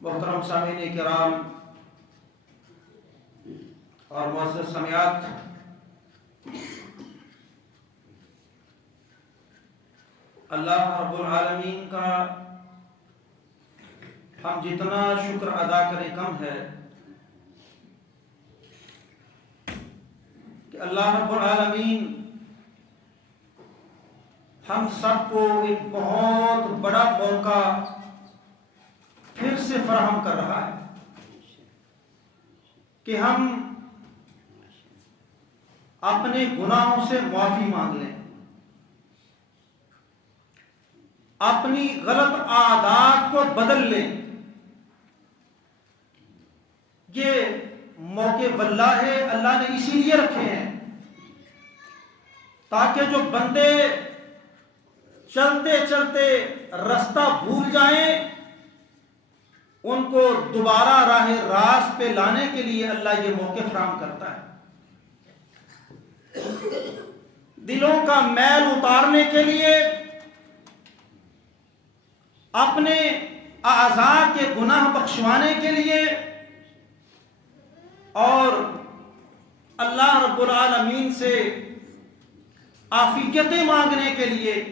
محترم سامعین کرام اور معزز سامعات، اللہ رب العالمین کا ہم جتنا شکر ادا کریں کم ہے کہ اللہ رب العالمین ہم سب کو ایک بہت بڑا موقع پھر سے فراہم کر رہا ہے کہ ہم اپنے گناہوں سے معافی مانگ لیں، اپنی غلط عادات کو بدل لیں۔ یہ موقع واللہ اللہ نے اسی لیے رکھے ہیں تاکہ جو بندے چلتے چلتے رستہ بھول جائیں ان کو دوبارہ راہ راست پہ لانے کے لیے اللہ یہ موقع فراہم کرتا ہے، دلوں کا میل اتارنے کے لیے، اپنے اعضاء کے گناہ بخشوانے کے لیے، اور اللہ رب العالمین سے عافیتیں مانگنے کے لیے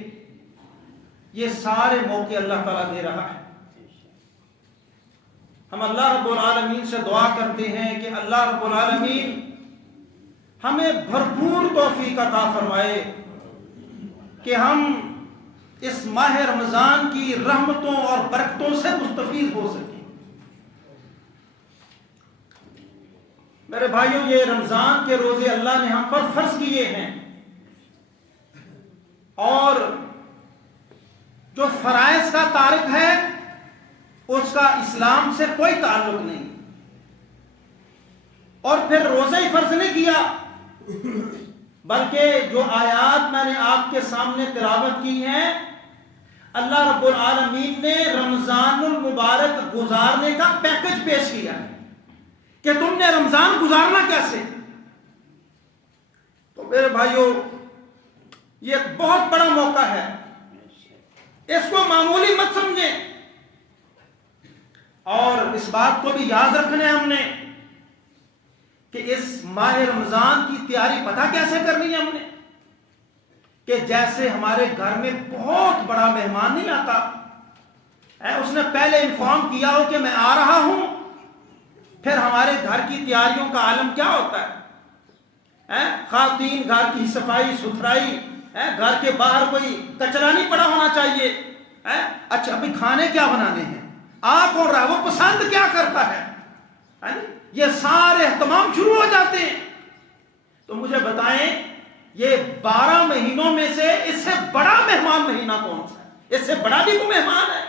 یہ سارے موقع اللہ تعالیٰ دے رہا ہے۔ ہم اللہ رب العالمین سے دعا کرتے ہیں کہ اللہ رب العالمین ہمیں بھرپور توفیق عطا فرمائے کہ ہم اس ماہ رمضان کی رحمتوں اور برکتوں سے مستفید ہو سکیں۔ میرے بھائیوں، یہ رمضان کے روزے اللہ نے ہم پر فرض کیے ہیں، اور جو فرائض کا تارک ہے اس کا اسلام سے کوئی تعلق نہیں، اور پھر روزہ ہی فرض نہیں کیا بلکہ جو آیات میں نے آپ کے سامنے تلاوت کی ہیں، اللہ رب العالمین نے رمضان المبارک گزارنے کا پیکج پیش کیا ہے کہ تم نے رمضان گزارنا کیسے۔ تو میرے بھائیوں، یہ ایک بہت بڑا موقع ہے، اس کو معمولی مت سمجھیں، اور اس بات کو بھی یاد رکھنا ہے ہم نے کہ اس ماہ رمضان کی تیاری پتہ کیسے کرنی ہے ہم نے، کہ جیسے ہمارے گھر میں بہت بڑا مہمان نہیں آتا، اس نے پہلے انفارم کیا ہو کہ میں آ رہا ہوں، پھر ہمارے گھر کی تیاریوں کا عالم کیا ہوتا ہے، خواتین گھر کی صفائی ستھرائی، گھر کے باہر کوئی کچرا نہیں پڑا ہونا چاہیے، اچھا ابھی کھانے کیا بنانے ہیں، آپ اور وہ پسند کیا کرتا ہے، یہ سارے اہتمام شروع ہو جاتے ہیں۔ تو مجھے بتائیں، یہ 12 مہینوں میں سے اس سے بڑا مہمان مہینہ کون سا ہے؟ اس سے بڑا بھی کوئی مہمان ہے؟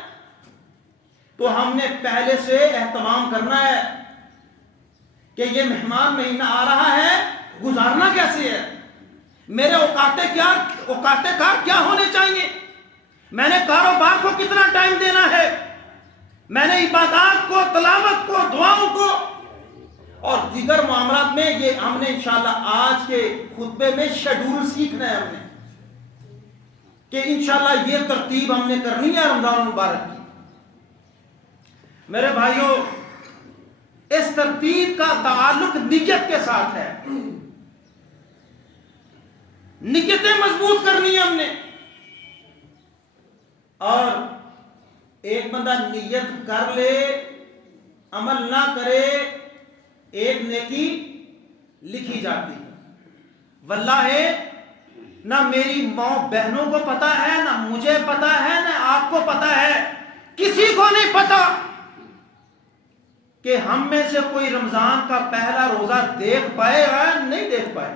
تو ہم نے پہلے سے اہتمام کرنا ہے کہ یہ مہمان مہینہ آ رہا ہے، گزارنا کیسے ہے، میرے اوقات کار کیا ہونے چاہیے، میں نے کاروبار کو کتنا ٹائم دینا ہے، میں نے عبادات کو، تلاوت کو، دعاؤں کو اور دیگر معاملات میں، یہ ہم نے انشاءاللہ آج کے خطبے میں شیڈول سیکھنا ہے ہم نے، کہ انشاءاللہ یہ ترتیب ہم نے کرنی ہے رمضان المبارک کی۔ میرے بھائیوں، اس ترتیب کا تعلق نیت کے ساتھ ہے، نیتیں مضبوط کرنی ہے ہم نے، اور ایک بندہ نیت کر لے عمل نہ کرے، ایک نیکی لکھی جاتی ہے۔ واللہ نہ میری ماں بہنوں کو پتا ہے، نہ مجھے پتا ہے، نہ آپ کو پتا ہے، کسی کو نہیں پتا کہ ہم میں سے کوئی رمضان کا پہلا روزہ دیکھ پائے یا نہیں دیکھ پائے،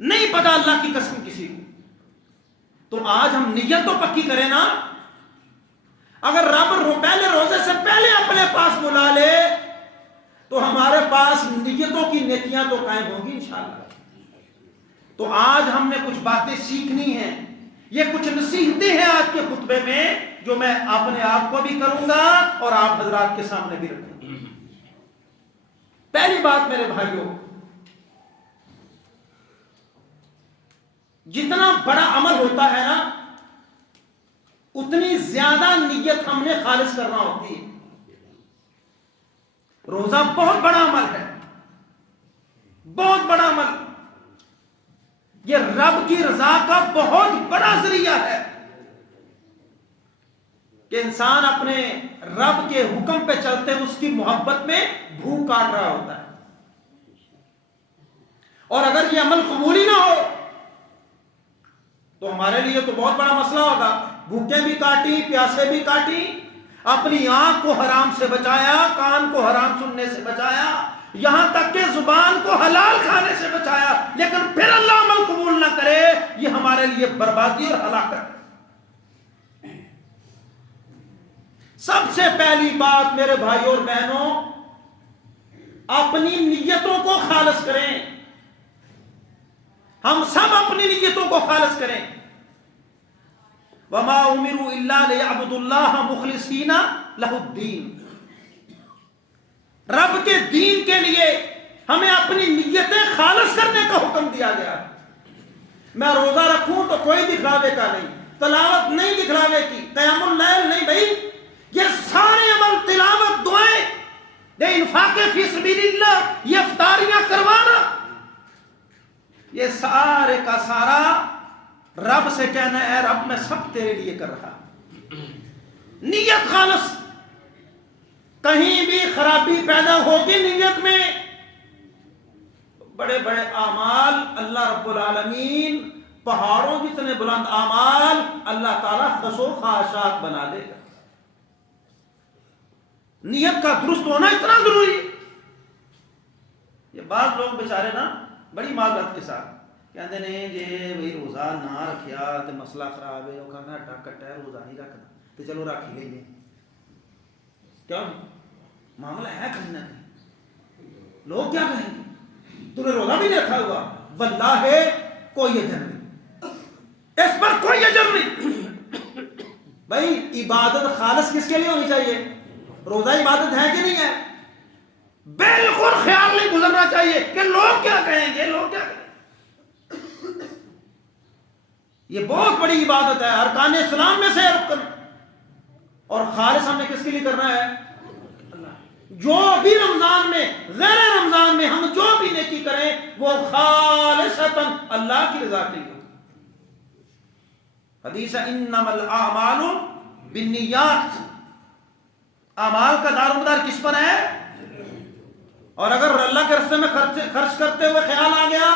نہیں پتا اللہ کی قسم کسی کو۔ تو آج ہم نیت تو پکی کریں نا، اگر رب پہلے روزے سے پہلے اپنے پاس بلا لے تو ہمارے پاس نیتوں کی نیکیاں تو قائم ہوں گی انشاءاللہ۔ تو آج ہم نے کچھ باتیں سیکھنی ہیں، یہ کچھ نصیحتیں ہیں آج کے خطبے میں جو میں اپنے آپ کو بھی کروں گا اور آپ حضرات کے سامنے بھی رکھوں گا۔ پہلی بات میرے بھائیوں، جتنا بڑا عمل ہوتا ہے نا، اتنی زیادہ نیت ہم نے خالص کرنا ہوتی ہے. روزہ بہت بڑا عمل ہے، بہت بڑا عمل. یہ رب کی رضا کا بہت بڑا ذریعہ ہے کہ انسان اپنے رب کے حکم پہ چلتے اس کی محبت میں بھوک کاٹ رہا ہوتا ہے. اور اگر یہ عمل قبول ہی نہ ہو تو ہمارے لیے تو بہت بڑا مسئلہ ہوگا. بھوکیں بھی کاٹی، پیاسے بھی کاٹی، اپنی آنکھ کو حرام سے بچایا، کان کو حرام سننے سے بچایا، یہاں تک کہ زبان کو حلال کھانے سے بچایا، لیکن پھر اللہ عمل قبول نہ کرے، یہ ہمارے لیے بربادی اور ہلاکت. سب سے پہلی بات میرے بھائیوں اور بہنوں، اپنی نیتوں کو خالص کریں. ہم سب اپنی نیتوں کو خالص کریں. وَمَا أُمِرُوا إِلَّا لِيَعْبُدُوا اللَّهَ مُخْلِصِينَ لَهُ الدِّينَ. رب کے دین کے لیے ہمیں اپنی نیتیں خالص کرنے کا حکم دیا گیا. میں روزہ رکھوں تو کوئی دکھلاوے کا نہیں، تلاوت نہیں دکھلاوے کی، قیام اللیل نہیں. بھائی یہ سارے عمل، تلاوت، دعائیں، یہ انفاق فی سبیل اللہ، یہ افطاریاں کروانا، یہ سارے کا سارا رب سے کہنا ہے اے رب میں سب تیرے لیے کر رہا. نیت خالص. کہیں بھی خرابی پیدا ہوگی نیت میں، بڑے بڑے اعمال اللہ رب العالمین، پہاڑوں جتنے بلند اعمال اللہ تعالیٰ خس و خاشاک بنا دے گا. نیت کا درست ہونا اتنا ضروری ہے. یہ بعض لوگ بیچارے نا بڑی معذرت کے ساتھ کہتے ہیں جی بھائی روزہ نہ رکھیا تو مسئلہ خراب ہے، وہ کہنا ٹکٹ ہے روزہ نہیں رکھنا تو چلو رکھ ہی لیں گے. کیا معاملہ ہے کہیں نہ کہیں. لوگ کیا کہیں گے تم نے روزہ بھی نہیں رکھا ہوا، واللہ کوئی اجر نہیں، اس پر کوئی اجر نہیں. بھائی عبادت خالص کس کے لیے ہونی چاہیے؟ روزہ عبادت ہے کہ نہیں ہے؟ بالکل خیال نہیں گزرنا چاہیے کہ لوگ کیا کہیں گے، لوگ کیا کہیں گے. یہ بہت بڑی عبادت ہے، ارکان اسلام میں سے رکن. اور خالص ہم نے کس کے لیے کرنا ہے؟ جو بھی رمضان میں، غیر رمضان میں ہم جو بھی نیکی کریں وہ خالصتاً اللہ کی رضا کے لیے. حدیث ہے انما الاعمال بالنیات. اعمال کا دار و مدار کس پر ہے؟ اور اگر اللہ کے راستے میں خرچ کرتے ہوئے خیال آ گیا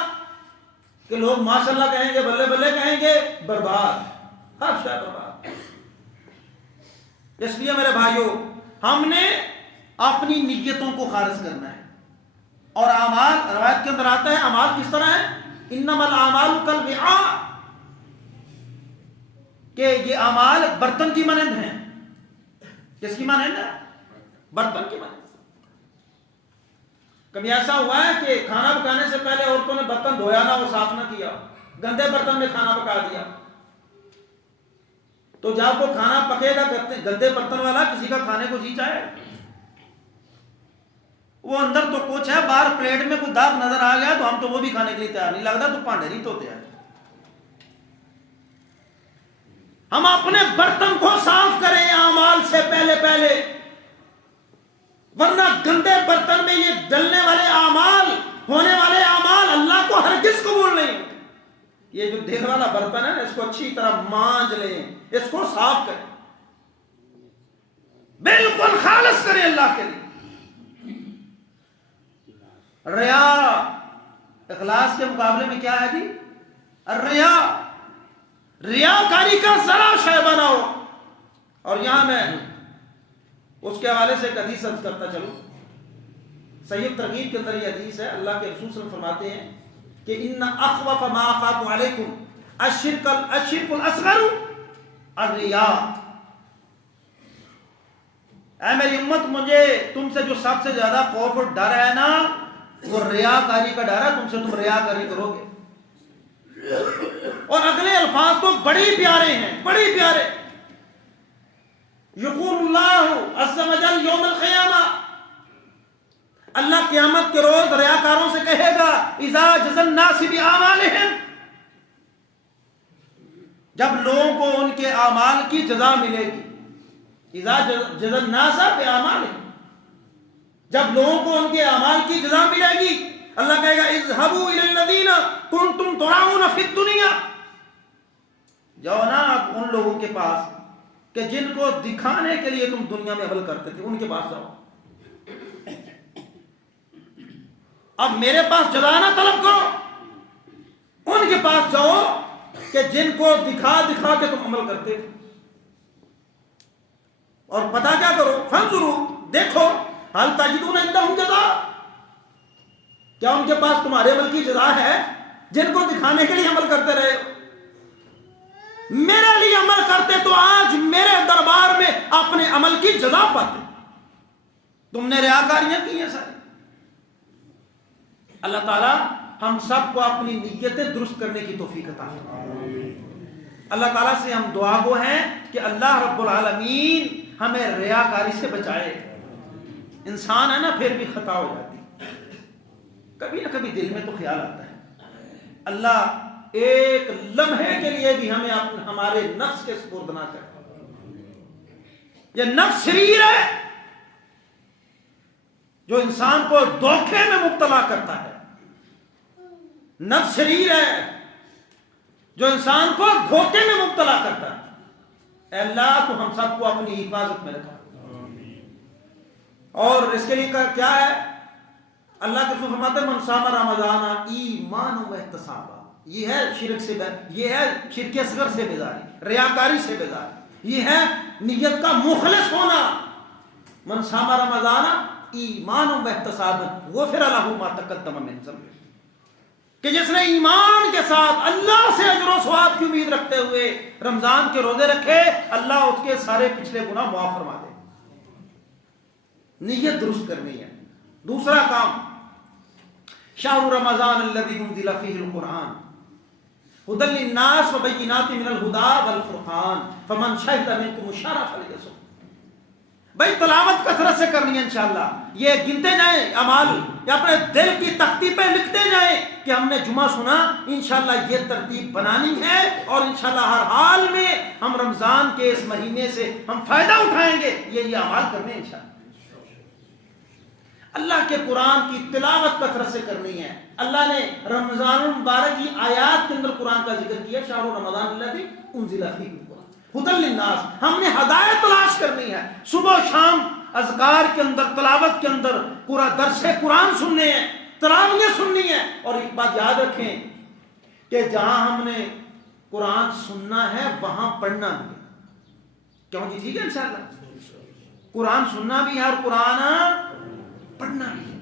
کہ لوگ ماشاءاللہ کہیں گے، بلے بلے کہیں گے، برباد، ہر شے برباد. اس لیے میرے بھائیوں ہم نے اپنی نیتوں کو خالص کرنا ہے. اور اعمال، روایت کے اندر آتا ہے اعمال کس طرح ہے؟ انما الاعمال کالوعاء، کہ یہ اعمال برتن کی مانند ہیں. کس کی مانند ہے؟ برتن کی مانند. کبھی ایسا ہوا ہے کہ کھانا پکانے سے پہلے عورتوں نے برتن دھویا نہ، وہ صاف نہ کیا، گندے برتن میں کھانا پکا دیا، تو جب وہ کھانا پکے گا گندے برتن والا، کسی کا کھانے کو جی چاہے؟ وہ اندر تو کچھ ہے، باہر پلیٹ میں کوئی داغ نظر آ گیا تو ہم تو وہ بھی کھانے کے لیے تیار نہیں، لگتا تو پانڈے نہیں تو تیار. ہم اپنے برتن کو صاف کریں اعمال سے پہلے، ورنہ گندے برتن میں یہ ڈلنے والے اعمال، ہونے والے اعمال اللہ کو ہرگز قبول نہیں. یہ جو دل والا برتن ہے اس کو اچھی طرح مانج لیں، اس کو صاف کریں، بالکل خالص کریں اللہ کے لیے. ریا اخلاص کے مقابلے میں کیا ہے جی؟ ریاکاری کا ذرا شائبہ نہ ہو. اور یہاں میں اس کے حوالے سے ایک حدیث عرض کرتا چلوں. صحیح ترغیب کے اندر یہ حدیث ہے، اللہ کے رسول صلی اللہ علیہ وسلم فرماتے ہیں کہ ان اخوف ما اخاف علیکم الشرک الاصغر الریا. اے میری امت، مجھے تم سے جو سب سے زیادہ خوف اور ڈر ہے نا، وہ ریاکاری کا ڈر ہے. تم ریاکاری کرو گے. اور اگلے الفاظ تو بڑی پیارے ہیں، بڑی پیارے. یقول اللہ عز وجل یوم القیامہ، اللہ قیامت کے روز ریاکاروں سے کہے گا اذا جزا الناس باعمالہم، جب لوگوں کو ان کے اعمال کی جزا ملے گی، اذا جزا الناس بأعمالهم، جب لوگوں کو ان کے اعمال کی جزا ملے گی، اللہ کہے گا اذهبوا الى الذين كنتم تراؤون في الدنيا، جاؤ نا آپ ان لوگوں کے پاس کہ جن کو دکھانے کے لیے تم دنیا میں عمل کرتے تھے، ان کے پاس جاؤ، اب میرے پاس جزا نہ طلب کرو، ان کے پاس جاؤ کہ جن کو دکھا دکھا کے تم عمل کرتے تھے، اور پتہ کیا کرو، فانظروا، دیکھو، حل تجدون عندهم جزاء، کیا ان کے پاس تمہارے عمل کی جزا ہے، جن کو دکھانے کے لیے عمل کرتے رہے ہو، میرے لیے عمل کرتے تو آج میرے دربار میں اپنے عمل کی جزا پاتے، تم نے ریاکاریاں کی ہیں ساری۔ اللہ تعالیٰ ہم سب کو اپنی نیتیں درست کرنے کی توفیق عطا فرمائے۔ اللہ تعالیٰ سے ہم دعا گو ہیں کہ اللہ رب العالمین ہمیں ریاکاری سے بچائے۔ انسان ہے نا، پھر بھی خطا ہو جاتی، کبھی نہ کبھی دل میں تو خیال آتا ہے، اللہ ایک لمحے کے لیے بھی ہمیں ہمارے نفس کے سپرد نہ کرے۔ یہ نفس شریر ہے جو انسان کو دھوکے میں مبتلا کرتا ہے، نفس شریر ہے جو انسان کو دھوکے میں مبتلا کرتا ہے۔ اے اللہ تو ہم سب کو اپنی حفاظت میں رکھا، اور اس کے لیے کیا ہے، اللہ کے رسول فرماتے ہیں من صام رمضان ایمان و احتسابا، یہ ہے شرک سے، یہ ہے شرک اصغر سے بیزاری، ریاکاری سے بیزاری، یہ ہے نیت کا مخلص ہونا۔ من صام رمضان ایمان و احتسابا غفر له ما تقدم من ذنبه، کہ جس نے ایمان کے ساتھ اللہ سے اجر و ثواب کی امید رکھتے ہوئے رمضان کے روزے رکھے، اللہ اس کے سارے پچھلے گناہ معاف فرما دے۔ نیت درست کرنی ہے۔ دوسرا کام، شہر رمضان الذی انزل فیہ القرآن ھدی للناس وبینات من الہدی والفرقان فمن شہد منکم الشہر فلیصم۔ بھائی تلاوت کثرت سے کرنی ہے انشاءاللہ، یہ گنتے جائیں اعمال، یا اپنے دل کی تختی پہ لکھتے جائیں کہ ہم نے جمعہ سنا، انشاءاللہ یہ ترتیب بنانی ہے، اور انشاءاللہ ہر حال میں ہم رمضان کے اس مہینے سے ہم فائدہ اٹھائیں گے، یہ اعمال کرنے ہیں انشاءاللہ۔ اللہ کے قرآن کی تلاوت کثرت سے کرنی ہے۔ اللہ نے رمضان المبارک کی آیات کے اندر قرآن کا ذکر کیا، شہر رمضان الذی انزل فیہ القرآن ھدی للناس، ہم نے ہدایت تلاش کرنی ہے، صبح و شام اذکار کے اندر، تلاوت کے اندر پورا درس قرآن سننے ہیں، تراویح سننی ہے۔ اور ایک بات یاد رکھیں کہ جہاں ہم نے قرآن سننا ہے وہاں پڑھنا بھی ہے، کیوں جی؟ ٹھیک ہے انشاءاللہ، قرآن سننا بھی ہے اور قرآن پڑھنا بھی ہے۔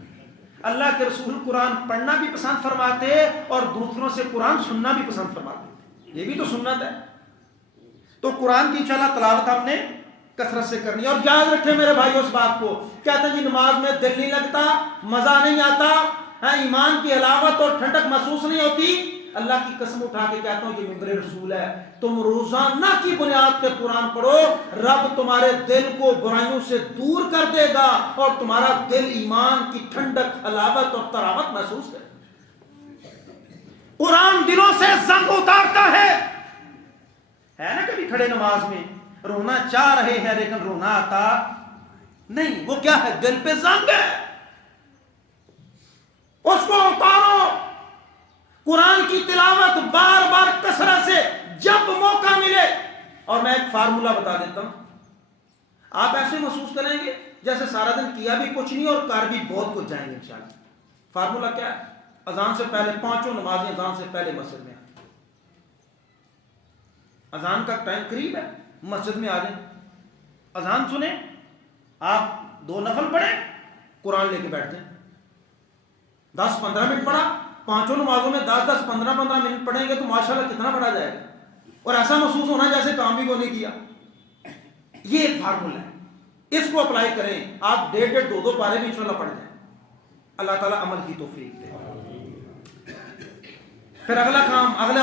اللہ کے رسول قرآن پڑھنا بھی پسند فرماتے اور دوسروں سے قرآن سننا بھی پسند فرماتے، یہ بھی تو سنت ہے۔ تو قرآن کی انشاءاللہ تلاوت ہم نے کثرت سے کرنی ہے۔ اور یاد رکھیں میرے بھائیو اس بات کو، کہتے ہیں جی نماز میں دل نہیں لگتا، مزہ نہیں آتا، ایمان کی حلاوت اور ٹھنڈک محسوس نہیں ہوتی، اللہ کی قسم اٹھا کے کہتا ہوں یہ ممبر رسول ہے، تم روزانہ کی بنیاد پہ قرآن پڑھو، رب تمہارے دل کو برائیوں سے دور کر دے گا اور تمہارا دل ایمان کی ٹھنڈک، حلاوت اور طراوت محسوس کرے۔ قرآن دلوں سے زنگ اتارتا ہے نا، کبھی کھڑے نماز میں رونا چاہ رہے ہیں لیکن رونا آتا نہیں، وہ کیا ہے؟ دل پہ زنگ ہے، اس کو اتارو۔ قرآن کی تلاوت بار بار کثرت سے جب موقع ملے، اور میں ایک فارمولہ بتا دیتا ہوں، آپ ایسے محسوس کریں گے جیسے سارا دن کیا بھی کچھ نہیں اور کر بھی بہت کچھ جائیں گے انشاءاللہ۔ فارمولہ کیا ہے؟ اذان سے پہلے پانچوں نمازیں اذان سے پہلے مسجد میں، اذان کا ٹائم قریب ہے، مسجد میں آ جائیں، اذان سنیں، آپ 2 نفل پڑھیں، قرآن لے کے بیٹھ جائیں، 10-15 منٹ پڑھا، پانچوں نمازوں میں 10-15 منٹ پڑھیں گے تو ماشاءاللہ کتنا پڑھا جائے گا، اور ایسا محسوس ہونا جیسے کام بھی کو نہیں کیا۔ یہ ایک فارمولہ ہے، اس کو اپلائی کریں، آپ 1.5 2 پارے بھی انشاءاللہ پڑھ جائیں، اللہ تعالیٰ عمل کی توفیق دے۔ پھر اگلا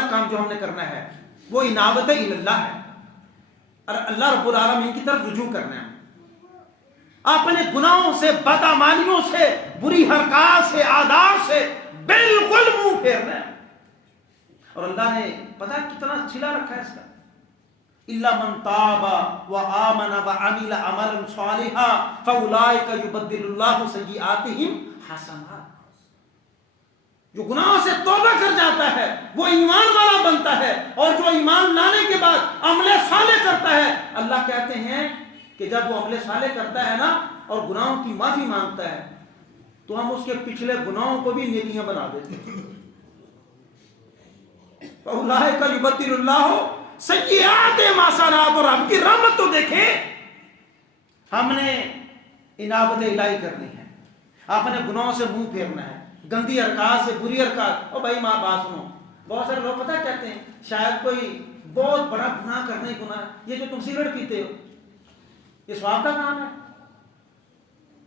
کام جو ہم نے کرنا ہے وہ انابت اللہ ہے، اور اللہ رب العالمین کی طرف رجوع کرنا ہے، اپنے گناہوں سے، بدعمالیوں سے، بری حرکات سے، عادات سے بالکل منہ پھیرنا ہے۔ اور اللہ نے پتہ کتنا چھلا رکھا ہے اس کا، الا من تاب وآمن وعمل عملا صالحا فاولئک یبدل اللہ سیئاتہم حسنات. جو گناہوں سے توبہ کر جاتا ہے وہ ایمان والا بنتا ہے، اور جو ایمان لانے کے بعد عمل صالح کرتا ہے، اللہ کہتے ہیں کہ جب وہ عمل صالح کرتا ہے نا اور گناہوں کی معافی مانگتا ہے تو ہم اس کے پچھلے گناہوں کو بھی نیکیاں بنا دیتے ہیں. فاولئک یبدل اللہ سیئاتہم حسنات. اور رب کی رحمت تو دیکھیں، ہم نے انابت الہی کرنی ہے، آپ نے گناہوں سے منہ پھیرنا ہے، گندی حرکات سے، بری حرکات. او بھائی ماں بات سنو، بہت سارے لوگ پتہ کہتے ہیں شاید کوئی بہت بڑا گناہ کرنا ہی گناہ ہے، یہ جو تم سگریٹ پیتے ہو یہ ثواب کا کام ہے.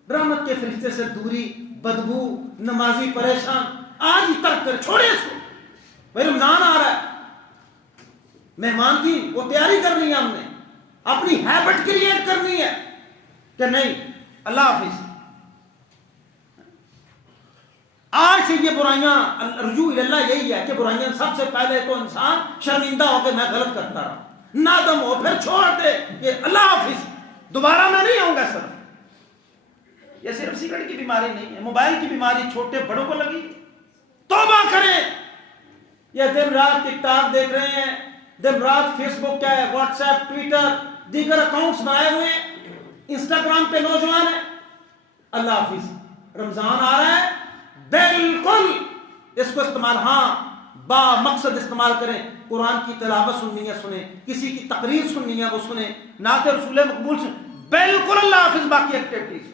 رحمت کے فرشتے سے دوری، بدبو، نمازی پریشان، آج ہی ترک کر چھوڑے اس کو. بھائی رمضان آ رہا ہے، مہمان کی وہ تیاری کرنی ہے، ہم نے اپنی ہیبٹ کریٹ کرنی ہے کہ نہیں اللہ حافظ. آج سے یہ برائیاں، رجوع اللہ یہی ہے کہ برائیاں سب سے پہلے تو انسان شرمندہ ہو کے میں غلط کرتا رہا، نادم ہو، پھر چھوڑ دے کہ اللہ حافظ دوبارہ میں نہیں آؤں گا. سر یہ صرف سگریٹ کی بیماری نہیں ہے، موبائل کی بیماری چھوٹے بڑوں کو لگی. توبہ کریں. یہ دن رات ٹک ٹاک دیکھ رہے ہیں، دن رات فیس بک کیا ہے، واٹس ایپ، ٹویٹر، دیگر اکاؤنٹس بنائے ہوئے ہیں، انسٹاگرام پہ نوجوان ہیں. اللہ حافظ رمضان آ رہا ہے، بالکل اس کو استعمال، ہاں با مقصد استعمال کریں. قرآن کی تلاوت سننی ہے سنیں، کسی کی تقریر سننی ہے وہ سنیں، نعت رسول مقبول سنیں، بالکل اللہ حافظ. باقی ایکٹیویٹیز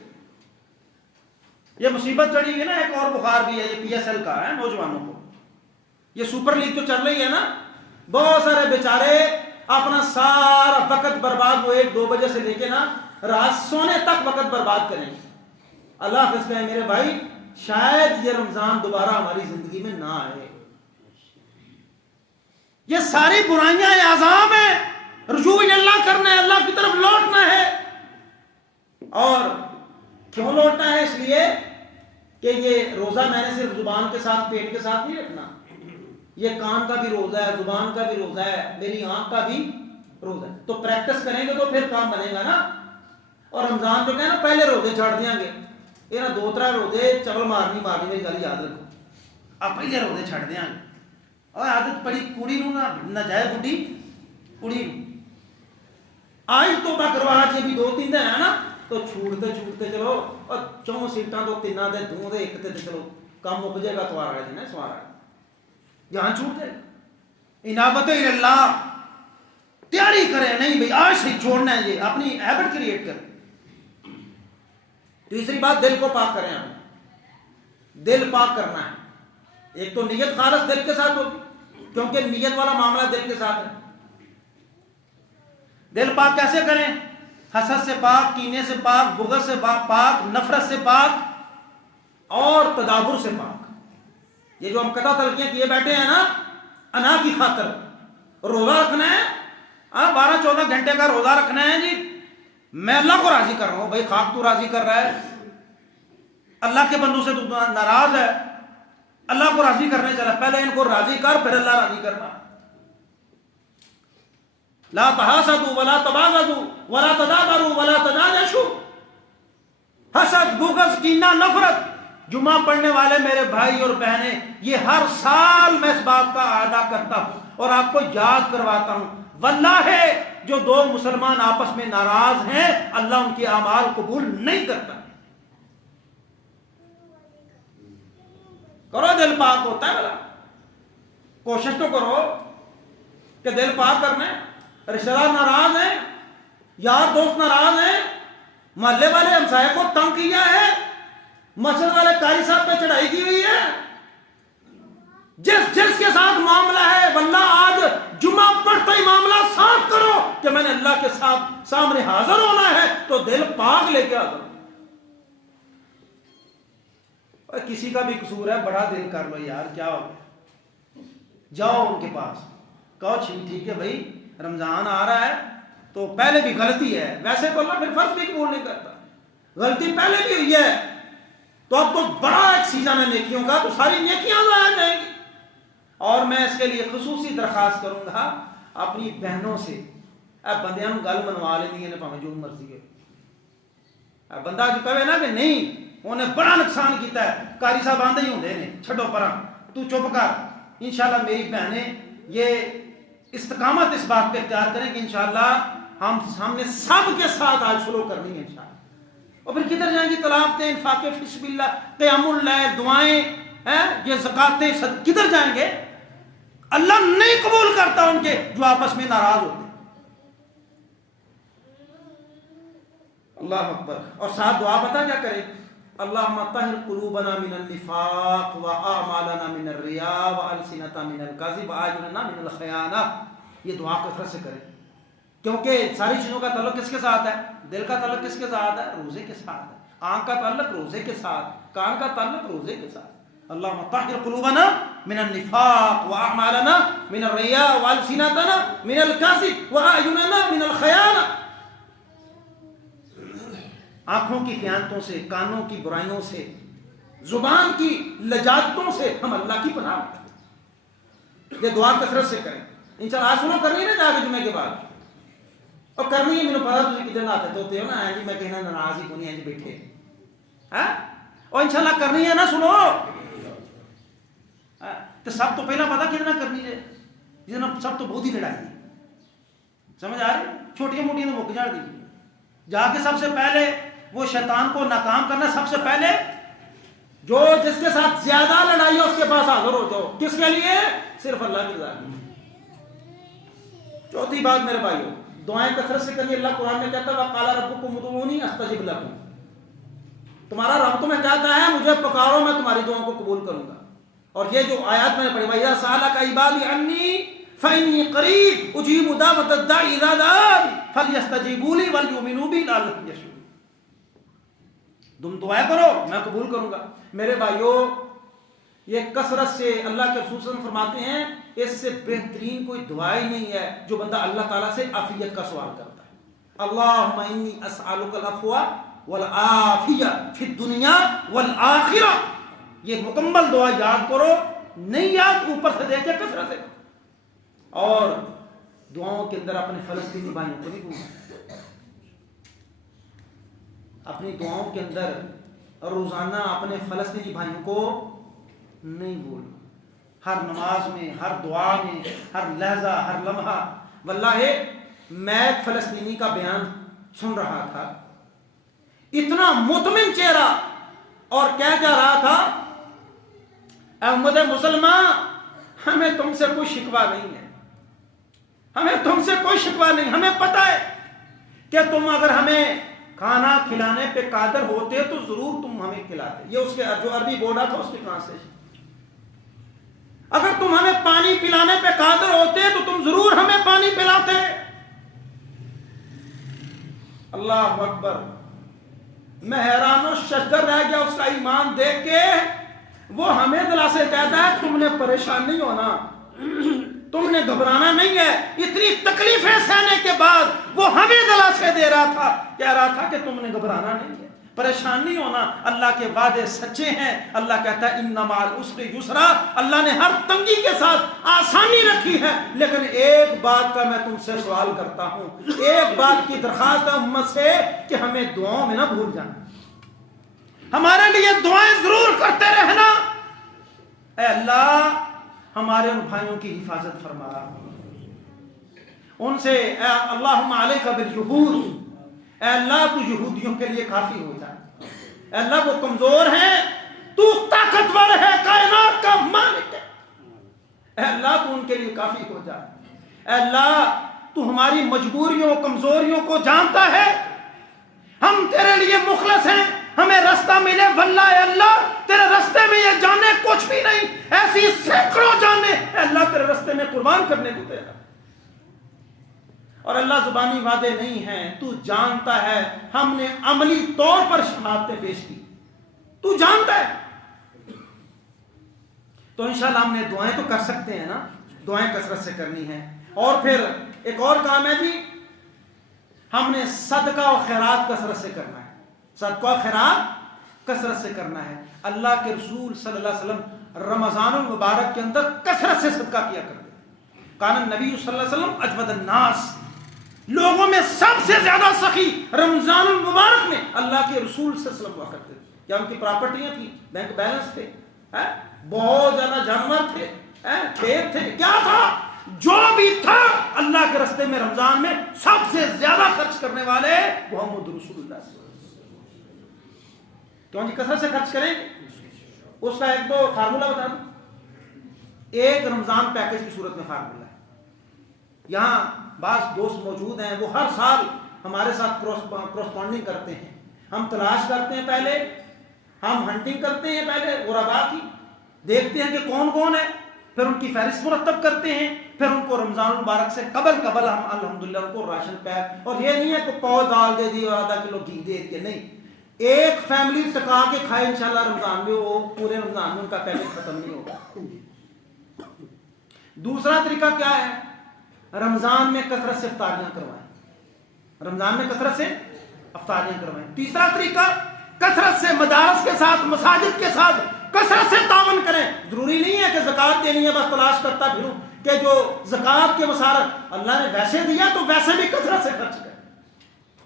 یہ مصیبت چڑھی ہوئی ہے نا، ایک اور بخار بھی ہے، یہ پی ایس ایل کا ہے نوجوانوں کو. یہ سپر لیگ تو چل رہی ہے نا، بہت سارے بیچارے اپنا سارا وقت برباد، وہ 1-2 بجے سے لے کے نا رات سونے تک وقت برباد کریں. اللہ حافظ کہیں میرے بھائی، شاید یہ رمضان دوبارہ ہماری زندگی میں نہ آئے. یہ ساری برائیاں عذاب ہیں، رجوع اللہ کرنا ہے، اللہ کی طرف لوٹنا ہے. اور کیوں لوٹنا ہے؟ اس لیے کہ یہ روزہ میں نے صرف زبان کے ساتھ، پیٹ کے ساتھ نہیں رکھنا، یہ کان کا بھی روزہ ہے، زبان کا بھی روزہ ہے، میری آنکھ کا بھی روزہ ہے. تو پریکٹس کریں گے تو پھر کام بنے گا نا. اور رمضان جو کہنا پہلے روزے چھاڑ دیاں گے، یہ نا 2-3 روزے چول مارنی میری گل یاد رکھو، آپ پہلے روزے چھڑ دیاں گے. اور عادت پڑی کڑی نو نہ جائے بڈھی کڑی نو، آج توبہ کرو، آج یہ بھی 2-3 دن ہے نا تو چھوڑتے چلو، اور 4 سیٹاں تو 3 دے 2 دے 1 تے چلو کام مک جائے گا. توار والے دن ہے سوار والے جہاں چھوٹ جائے. انابت اللہ تیاری کریں، نہیں بھائی آج سے چھوڑنا ہے، یہ اپنی ہیبٹ کریٹ کریں. تیسری بات، دل کو پاک کریں. ہمیں دل پاک کرنا ہے. ایک تو نیت خالص دل کے ساتھ ہوگی، کیونکہ نیت والا معاملہ دل کے ساتھ ہے. دل پاک کیسے کریں؟ حسد سے پاک، کینے سے پاک، بغض سے پاک، نفرت سے پاک اور تدابر سے پاک. یہ جو ہم قطع تلقیاں کیے بیٹھے ہیں نا انا کی خاطر، روزہ رکھنا ہے، 12-14 گھنٹے کا روزہ رکھنا ہے جی، میں اللہ کو راضی کر رہا ہوں. بھائی خاک تو راضی کر رہا ہے، اللہ کے بندوں سے تو ناراض ہے، اللہ کو راضی کرنے چلا، پہلے ان کو راضی کر پھر اللہ راضی کرنا. لا تحاسدوا ولا تباغضوا ولا تدابروا ولا تناجشوا. حسد، بغض، کینہ، نفرت، جمعہ پڑھنے والے میرے بھائی اور بہنیں، یہ ہر سال میں اس بات کا اعادہ کرتا ہوں اور آپ کو یاد کرواتا ہوں. واللہ جو 2 مسلمان آپس میں ناراض ہیں اللہ ان کے اعمال قبول نہیں کرتا. کرو دل پاک ہوتا ہے بلا، کوشش تو کرو کہ دل پاک کرنا ہے. رشتہ دار ناراض ہیں، یار دوست ناراض ہیں، محلے والے ہمسائے کو تنگ کیا ہے، مسجد والے قاری صاحب پہ چڑھائی کی ہوئی ہے، جس کے ساتھ معاملہ ہے واللہ آج جمعہ پڑھتا ہی معاملہ صاف کرو کہ میں نے اللہ کے سامنے حاضر ہونا ہے تو دل پاک لے کے حاضر. اور کسی کا بھی قصور ہے، بڑا دل کر لو یار، کیا ہو گیا، جاؤ ان کے پاس کہو ٹھیک ہے بھائی رمضان آ رہا ہے تو پہلے بھی غلطی ہے، ویسے تو اللہ پھر فرض بھی قبول نہیں کرتا، غلطی پہلے بھی ہوئی ہے تو اب تو بڑا ایک سیزن ہے نیکیوں کا، تو ساری نیکیاں ضائع جائیں گی. اور میں اس کے لیے خصوصی درخواست کروں گا اپنی بہنوں سے، بندیاں نوں گل منوا لینی ہے بھاویں جو مرضی ہے. بندہ جو کہے نا کہ نہیں انہیں بڑا نقصان کیتا ہے، قاری صاحب آندے ہی ہوندے نے چھڈو پراں تو چپ کر. انشاءاللہ میری بہنیں یہ استقامت اس بات پہ اختیار کریں کہ انشاءاللہ ہم نے سب کے ساتھ آج سلوک کرنی ہے انشاءاللہ. اور پھر کدھر جائیں گی؟ تلاوتیں، انفاق فی سبیل اللہ، قیام اللیل، دعائیں، یہ زکاتیں، کدھر جائیں گے؟ اللہ نہیں قبول کرتا ان کے جو آپس میں ناراض ہوتے ہیں. اللہ اکبر. اور ساتھ دعا پتہ کیا کرے؟ اللہم طہر قلوبنا من النفاق واعمالنا من الرياء والسنتنا من الكذب واعیننا من الخیانہ. یہ دعا کثرت سے کرے، کیونکہ ساری چیزوں کا تعلق کس کے ساتھ ہے؟ دل کا تعلق کس کے ساتھ ہے؟ روزے کے ساتھ ہے. آنکھ کا تعلق روزے کے ساتھ، کان کا تعلق روزے کے ساتھ. اللہم طہر قلوبنا من النفاق واعمالنا من الرياء والسنتنا من الكذب واعیننا من الخیانہ. آنکھوں کی خیانتوں سے، کانوں کی برائیوں سے، زبان کی لجاجتوں سے ہم اللہ کی پناہ مانگتے. یہ دعا کثرت سے کریں انشاءاللہ. آج سنو کرنی ہے نا جا کے جمعے کے بعد، اور کرنی ہے. مجھے پتا تھی کتنے ناتے ہوتے ہو نا جی، میں کہنا ناراض ہی کونی ہے جی بیٹھے اور انشاءاللہ کرنی ہے نا. سنو تو سب تو پہلا پتا کتنا کرنی ہے جس سب تو بہت ہی لڑائی ہے. سمجھ آ رہی؟ چھوٹیاں موٹیاں تو مک جان دی. جا کے سب سے پہلے وہ شیطان کو ناکام کرنا، سب سے پہلے جو جس کے ساتھ زیادہ لڑائی ہے اس کے پاس حاضر ہو جاؤ. کس کے لیے؟ صرف اللہ کی رضا. چوتھی بات میرے بھائیو، دعائیں کثرت سے کرنی. اللہ قرآن میں کہتا ہے وَقَالَ رَبُّكُمُ ادْعُونِي أَسْتَجِبْ لَكُمْ. تمہارا رب تمہیں کہتا ہے مجھے پکارو میں تمہاری دعاؤں کو قبول کروں گا. اور یہ جو آیات میں نے پڑھی وَإِذَا سَأَلَكَ عِبَادِي عَنِّي فَإِنِّي قَرِيبٌ أُجِيبُ دَعْوَةَ الدَّاعِ إِذَا دَعَانِ فَلْيَسْتَجِيبُوا لِي وَلْيُؤْمِنُوا بِي لَعَلَّهُمْ يَرْشُدُونَ. تم دعائیں کرو میں قبول کروں گا. میرے بھائیو یہ کثرت سے اللہ کے رسول صلی اللہ علیہ وسلم فرماتے ہیں اس سے بہترین کوئی دعا ہی نہیں ہے جو بندہ اللہ تعالیٰ سے عافیت کا سوال کرتا ہے. اللہم انی اسألک العفو والعافیہ فی الدنیا والآخرہ. یہ مکمل دعا یاد کرو، نہیں یاد اوپر سے دیکھ کے کثرت سے. اور دعاؤں کے اندر اپنے فلسطینی بھائیوں کو نہیں بھولنا. اپنی دعاؤں کے اندر روزانہ اپنے فلسطینی بھائیوں کو نہیں بھولنا. ہر نماز میں، ہر دعا میں، ہر لہجہ، ہر لمحہ. واللہ میں ایک فلسطینی کا بیان سن رہا تھا، اتنا مطمئن چہرہ، اور کہہ رہا تھا اے امت مسلمان ہمیں تم سے کوئی شکوہ نہیں ہے، ہمیں تم سے کوئی شکوہ نہیں. ہمیں پتہ ہے کہ تم اگر ہمیں کھانا کھلانے پہ قادر ہوتے تو ضرور تم ہمیں کھلاتے. یہ اس کے جو عربی بولا تھا اس کی ٹرانسلیشن. اگر تم ہمیں پانی پلانے پہ قادر ہوتے تو تم ضرور ہمیں پانی پلاتے. اللہ اکبر. میں حیران و ششدر رہ گیا اس کا ایمان دیکھ کے. وہ ہمیں دلاسے کہتا ہے تم نے پریشان نہیں ہونا، تم نے گھبرانا نہیں ہے. اتنی تکلیفیں سہنے کے بعد وہ ہمیں دلاسے دے رہا تھا، کہہ رہا تھا کہ تم نے گھبرانا نہیں ہے، پریشان نہیں ہونا. اللہ کے وعدے سچے ہیں. اللہ کہتا ہے ان مع العسر یسرا. اللہ نے ہر تنگی کے ساتھ آسانی رکھی ہے. لیکن ایک بات کا میں تم سے سوال کرتا ہوں، ایک بات کی درخواست ہے امت سے کہ ہمیں دعاؤں میں نہ بھول جانا. ہمارے لیے دعائیں ضرور کرتے رہنا. اے اللہ ہمارے ان بھائیوں کی حفاظت فرما، ان سے اللہم علیک بالیہود. اے اللہ تو یہودیوں کے لیے کافی ہو جائے. اے اللہ وہ کمزور ہیں، تو طاقتور ہے، کائنات کا مالک ہے. اے اللہ تو ان کے لیے کافی ہو جائے. اے اللہ تو ہماری مجبوریوں کمزوریوں کو جانتا ہے. ہم تیرے لیے مخلص ہیں، ہمیں رستہ ملے واللہ اے اللہ تیرے رستے میں یہ جانے کچھ بھی نہیں، ایسی سینکڑوں جانے اے اللہ تیرے رستے میں قربان کرنے کو تیار. اور اللہ زبانی وعدے نہیں ہیں، تو جانتا ہے ہم نے عملی طور پر شہادتیں پیش کی، تو جانتا ہے. تو انشاءاللہ ہم نے دعائیں تو کر سکتے ہیں نا، دعائیں کثرت سے کرنی ہیں. اور پھر ایک اور کام ہے جی، ہم نے صدقہ و خیرات کثرت سے کرنا ہے. صدقہ و خیرات کثرت سے کرنا ہے. اللہ کے رسول صلی اللہ علیہ وسلم رمضان المبارک کے اندر کثرت سے صدقہ کیا کرتے. کان النبی صلی اللہ علیہ وسلم اجود الناس. لوگوں میں سب سے زیادہ سخی رمضان المبارک میں اللہ کے رسول صلی اللہ علیہ وسلم ہوا کرتے تھے. کیا ان کی پراپرٹیاں تھیں؟ بینک بیلنس تھے؟ بہت زیادہ جانور تھے؟ کھیت تھے؟ کیا تھا؟ جو بھی تھا اللہ کے راستے میں رمضان میں سب سے زیادہ خرچ کرنے والے محمد رسول اللہ صلی اللہ علیہ وسلم. کیوں جی؟ کثرت سے خرچ کریں. اس کا ایک دو فارمولہ بتا دوں. ایک رمضان پیکج کی صورت میں فارمولہ ہے. یہاں بعض دوست موجود ہیں، وہ ہر سال ہمارے ساتھ کرسپونڈنگ کرتے ہیں. ہم تلاش کرتے ہیں، پہلے ہم ہنٹنگ کرتے ہیں، پہلے غربا کی دیکھتے ہیں کہ کون کون ہے، پھر ان کی فہرست مرتب کرتے ہیں، پھر ان کو رمضان المبارک سے قبل ہم الحمدللہ ان کو راشن پیک. اور یہ نہیں ہے کہ پاؤ دال دے دی اور آدھا کلو گھی دے دیا، نہیں. ایک فیملی ٹکا کے کھائے انشاءاللہ رمضان میں، وہ پورے رمضان میں ان کا پیکج ختم نہیں ہوگا. دوسرا طریقہ کیا ہے؟ رمضان میں کثرت سے افطاریاں کروائیں. رمضان میں کثرت سے افطاریاں کروائیں. تیسرا طریقہ، کثرت سے مدارس کے ساتھ، مساجد کے ساتھ کثرت سے تعاون کریں. ضروری نہیں ہے کہ زکوٰۃ دینی ہے بس تلاش کرتا پھروں کہ جو زکوٰۃ کے مصارف اللہ نے ویسے دیا تو ویسے بھی کثرت سے خرچ کریں.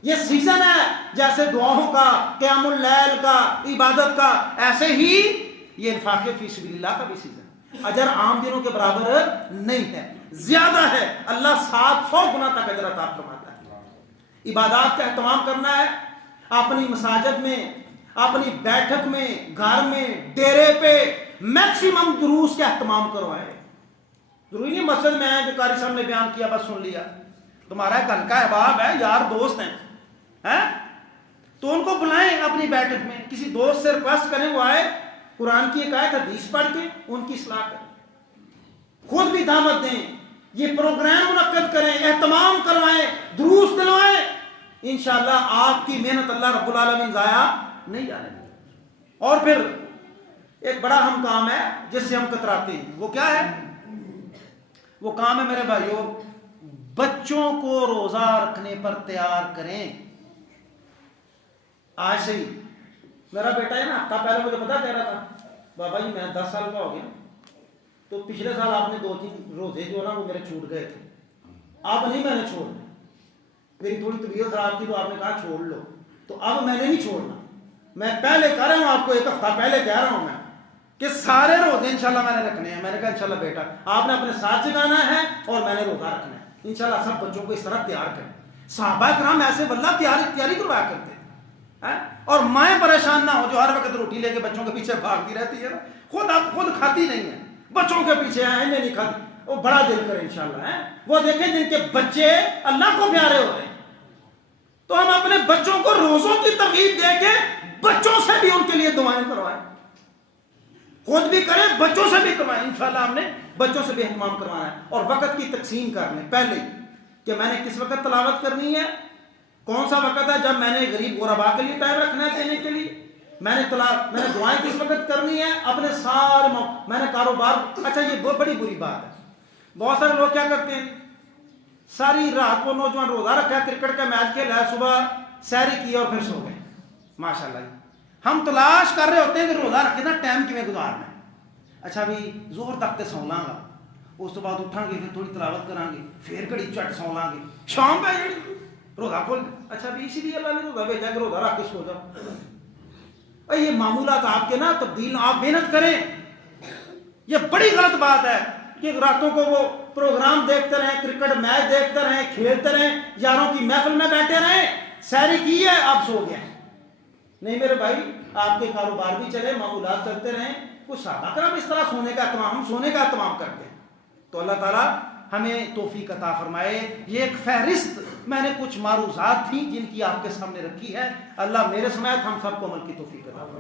یہ سیزن ہے جیسے دعاؤں کا، قیام اللیل کا، عبادت کا، ایسے ہی یہ انفاق فی سبیل اللہ کا بھی سیزن. اجر عام دنوں کے برابر نہیں ہے، زیادہ ہے. اللہ 700 گنا تک اجر عطا فرماتا ہے. عبادات کا اہتمام کرنا ہے. اپنی مساجد میں، اپنی بیٹھک میں، گھر میں، ڈیرے پہ میکسیمم دروس کا اہتمام کروائے. ضروری نہیں مسجد میں آئے جو قاری صاحب نے بیان کیا بس سن لیا. تمہارا ایک ہلکا احباب ہے، یار دوست ہیں تو ان کو بلائیں اپنی بیٹھک میں. کسی دوست سے ریکویسٹ کریں وہ آئے، قرآن کی ایک آیت حدیث پڑھ کے ان کی اصلاح کریں. خود بھی دعوت دیں، یہ پروگرام منعقد کریں، اہتمام کروائیں، دروس دلوائیں. انشاءاللہ آپ کی محنت اللہ رب العالمین ضائع نہیں جانے دیں. اور پھر ایک بڑا اہم کام ہے جس سے ہم کتراتے ہیں. وہ کیا ہے؟ وہ کام ہے میرے بھائیوں، بچوں کو روزہ رکھنے پر تیار کریں. آج سے ہی میرا بیٹا ہے نا، ہفتہ پہلے مجھے پتا کہہ رہا تھا بابا جی میں 10 سال کا ہو گیا تو پچھلے سال آپ نے 2-3 روزے جو نا وہ میرے چھوٹ گئے تھے، اب نہیں میں نے چھوڑنا. میری تھوڑی طبیعت خراب تھی تو آپ نے کہا چھوڑ لو، تو اب میں نے نہیں چھوڑنا. میں پہلے کہہ رہا ہوں آپ کو، ایک ہفتہ پہلے کہہ رہا ہوں میں کہ سارے روزے انشاءاللہ میں نے رکھنے ہیں. میں نے کہا انشاءاللہ بیٹا آپ نے اپنے ساتھ جگانا ہے اور میں نے روزہ رکھنا ہے. انشاءاللہ سب بچوں کو اس طرح تیار کریں. صحابہ کرام ایسے واللہ تیاری کروایا کرتے ہیں. اور مائیں پریشان نہ ہو جو ہر وقت روٹی لے کے بچوں کے پیچھے بھاگتی رہتی ہے نا، خود کھاتی نہیں ہے، بچوں کے پیچھے ہیں نہیں کھاتی. وہ بڑا دل کرے انشاءاللہ. وہ دیکھیں جن کے بچے اللہ کو پیارے ہو رہے ہیں، تو ہم اپنے بچوں کو روزوں کی ترغیب دے کے بچوں سے بھی ان کے لیے دعائیں کروائیں. خود بھی کریں، بچوں سے بھی کروائیں. انشاءاللہ ہم نے بچوں سے بھی اہتمام کروانا ہے. اور وقت کی تقسیم کر لیں پہلے کہ میں نے کس وقت تلاوت کرنی ہے، کون سا وقت ہے جب میں نے غریب غربا کے لیے ٹائم رکھنا ہے دینے کے لیے، میں نے دعائیں کس وقت کرنی ہے، اپنے سارے میں نے کاروبار. اچھا یہ بہت بڑی بری بات ہے، بہت سارے لوگ کیا کرتے ہیں ساری رات کو نوجوان روزہ رکھا ہے، کرکٹ کا میچ کھیلا ہے، صبح سحری کی اور پھر سو گئے. ماشاءاللہ ہم تلاش کر رہے ہوتے ہیں کہ روزہ رکھے نا ٹائم کیویں گزارنا ہے. اچھا بھی ظہر تک تے سو لاں گا، اس تو بعد اٹھاں گے پھر تھوڑی تلاوت کریں گے، پھر گھڑی چٹ سو لاں گے، شام پہ جڑی روزہ کھول. اچھا بھی اسی لیے اللہ نے روزہ بھیجا کہ روزہ رکھ کے سو جاؤ. یہ معمولات آپ کے نا تبدیل، آپ محنت کریں. یہ بڑی غلط بات ہے کہ راتوں کو وہ پروگرام دیکھتے رہیں، کرکٹ میچ دیکھتے رہیں، کھیلتے رہیں، یاروں کی محفل میں بیٹھے رہیں، سحری کی ہے آپ سو گئے. نہیں میرے بھائی، آپ کے کاروبار بھی چلے، معمولات چلتے رہیں. کچھ صحابہ کرام اس طرح سونے کا اہتمام کرتے ہیں. تو اللہ تعالیٰ ہمیں توفیق عطا فرمائے. یہ ایک فہرست میں نے کچھ معروضات تھیں جن کی آپ کے سامنے رکھی ہے. اللہ میرے سمیت ہم سب کو عمل کی توفیق عطا فرمائے.